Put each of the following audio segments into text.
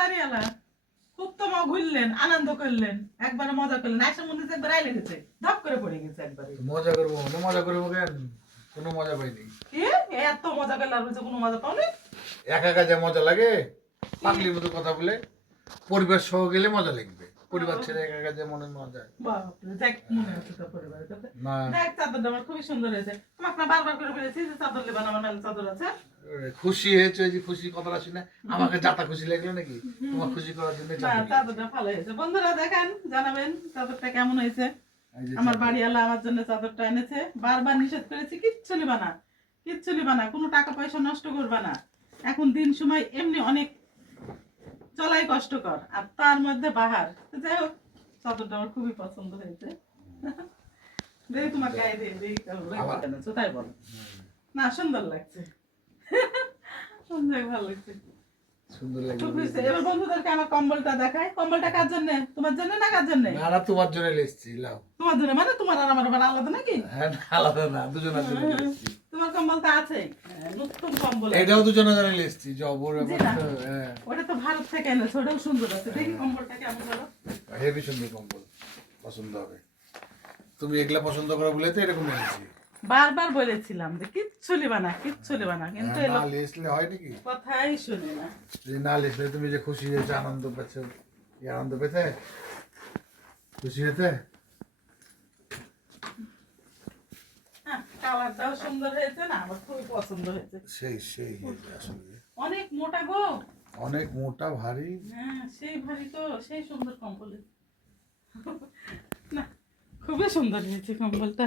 বাড়িওয়ালা খুব তো ঘুরলেন, আনন্দ করলেন, একবারে মজা করলেন, আয়সা মনে হচ্ছে একবার আইলে গেছে, ধপ করে পড়ে গেছে একবারে। মজা করবো মানে মজা করবো কেন? কোনো মজা পাইনি। কি এত মজা করলে আর বুঝে কোনো মজা পাওনি? একা একা যা মজা লাগে, পাগলির মতো কথা বলে, পরিবার সহ গেলে মজা লাগবে। পরিবার ছেড়ে একা একা যে মনে মজা। বাপরে, দেখ মনে হচ্ছে তো পরিবারের কথা। না দেখ চাদরটা আমার খুবই সুন্দর হয়েছে। তোমাকে না বারবার করে বলেছি যে চাদর নেবা না, আমার মেলা চাদর আছে। খুশি হয়েছে, ওই যে খুশি কথাটা শুনে আমাকে যাতা খুশি লাগলো নাকি? তোমার খুশি করার জন্য না, চাদরটা ভালো হয়েছে। বন্ধুরা দেখেন, জানাবেন চাদরটা কেমন হয়েছে। আমার বাড়িওয়ালা আমার জন্য চাদরটা এনেছে। বারবার নিষেধ করেছি কিচ্ছু নিবা না, কিচ্ছু নিবা না, কোনো টাকা পয়সা নষ্ট করবা না। এখন দিন সময় এমনি অনেক চলাই কষ্টকর, আর তার মধ্যে বাহার। তো যাই হোক, চাদরটা আমার খুবই পছন্দ হয়েছে। দেখি তোমার গায়ে দিয়ে দেখি এনেছো, তাই বলো না? সুন্দর লাগছে, অনেক ভালো লাগছে, সুন্দর খুব লাগলো। হয়েছে। এবার বন্ধুদেরকে আমার কম্বলটা দেখাই। কম্বলটা কার জন্য? তোমার জন্য না কার জন্য? না না, তোমার জন্য লেসছি, লাও। তোমার জন্য মানে তোমার আর আমার আবার আলাদা নাকি? হ্যাঁ, আলাদা না, দুজনের জন্য লেসছি। তোমার কম্বল তো আছে, নতুন কম্বল। এটাও দুজনের জন্য লেসছি, জবর। হ্যাঁ, ওটা তো ভারত থেকে এনেছে, ওটাও সুন্দর আছে। দেখি কম্বলটা কেমন হলো। হেভি সুন্দর কম্বল, পছন্দ হবে। তুমি এগুলা পছন্দ করো বলে তো এরকম এনেছি। বারবার বলেছিলাম যে কিচ্ছু লিবা না, কিচ্ছু লিবা না, কিন্তু না লেসলে হয় নাকি? কথাই শুনে না। যদি না লেসলে তুমি যে খুশি হয়েছে, আনন্দ পেয়েছো, এই আনন্দ পেতে খুশি হতে। হ্যাঁ, কালারটাও সুন্দর হয়েছে না, আমার খুবই পছন্দ হয়েছে। সেই সেই আসলে অনেক মোটা গো, অনেক মোটা ভারী। হ্যাঁ সেই ভারী তো, সেই সুন্দর কম্বল। না, খুবই সুন্দর হয়েছে কম্বলটা,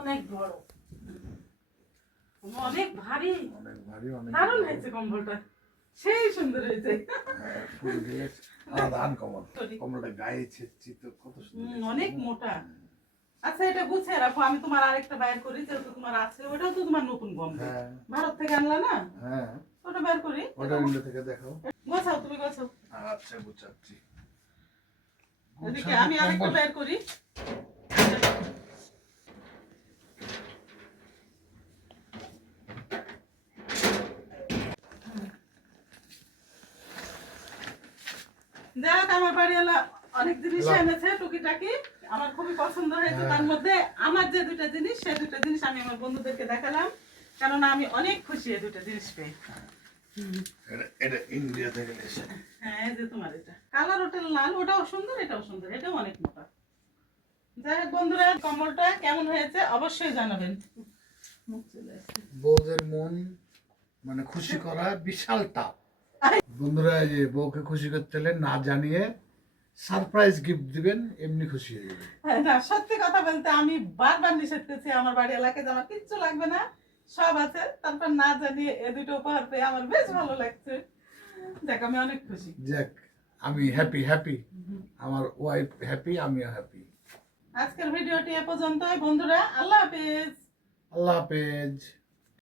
অনেক বড়, অনেক ভারী, অনেক ভারী, অনেক দারুণ হয়েছে কম্বলটা, সেই সুন্দর হয়েছে। ফুল দিয়ে আলাদা কমল। কমলটা গায়ে ছেড়ছি তো কত সুন্দর, অনেক মোটা। আচ্ছা, এটা গুছিয়ে রাখো, আমি তোমার আরেকটা বাইর করি, যেহেতু তোমার আছে। ওটাও তো তোমার নতুন কম্বল, হ্যাঁ ভারত থেকে আনলা না? হ্যাঁ, ওটা বের করি, ওটা উইন্ডো থেকে দেখো। গোছাও, তুমি গোছাও। আচ্ছা, গুছাচ্ছি। এদিকে আমি আরেকটা বের করি। দেখ, আমার বাড়িওয়ালা অনেক জিনিস এনেছে টুকিটাকি, আমার খুবই পছন্দ হয়েছে। তার মধ্যে আমার যে দুটা জিনিস, সেই দুটা জিনিস আমি আমার বন্ধুদেরকে দেখালাম, কারণ আমি অনেক খুশি এই দুটা জিনিস পেয়ে। এটা ইন্ডিয়া থেকে এসেছে। হ্যাঁ, এই যে তোমার এটা কালার, ওটা লাল, ওটাও সুন্দর, এটাও সুন্দর, এটাও অনেক মোটা। যাই হোক বন্ধুরা, কম্বলটা কেমন হয়েছে অবশ্যই জানাবেন। বউদের মন মানে খুশি করা বিশাল টাফ। বন্ধুরা, এই যে বউকে খুশি করতে হলে না জানিয়ে সারপ্রাইজ গিফট দিবেন, এমনি খুশি হয়ে যাবে। না, সত্যি কথা বলতে আমি বারবার নিষেধ করছি আমার বাড়ি এলাকায়, আমার কিচ্ছু লাগবে না, সব আছে। তারপর না জানিয়ে এ দুটো উপহার পেয়ে আমার বেশ ভালো লাগছে। দেখ, আমি অনেক খুশি। যাক, আমি হ্যাপি, আমার ওয়াইফ হ্যাপি, আমিও হ্যাপি। আজকের ভিডিওটি এ পর্যন্তই বন্ধুরা, আল্লাহ হাফেজ। আল্লাহ হাফেজ।